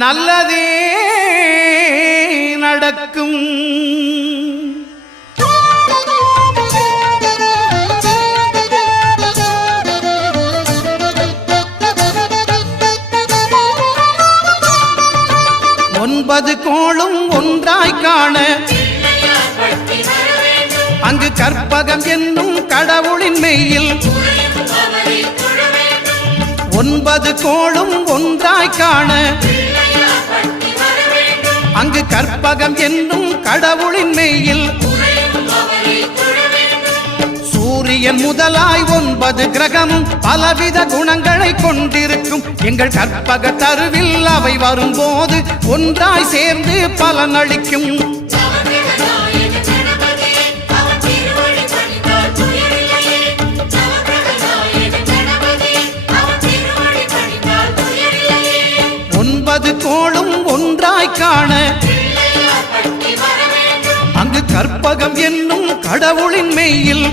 நல்லதே நடக்கும். ஒன்பது கோளும் ஒன்றாய் காண அங்கு கற்பகம் என்னும் கடவுளின் மெய்யில் ஒன்பது கோளும் ஒன்றாய் காண அங்கு கற்பகம் என்னும் கடவுளின் மெய்யில் சூரியன் முதலாய் 9 கிரகமும் பலவித குணங்களை கொண்டிருக்கும். எங்கள் கற்பக தருவில் அவை வரும்போது ஒன்றாய் சேர்ந்து பலனளிக்கும். ஒன்பது கோளும் ஒன்றாய் காண அங்கு கற்பகம் என்னும் கடவுளின் மெய்யில்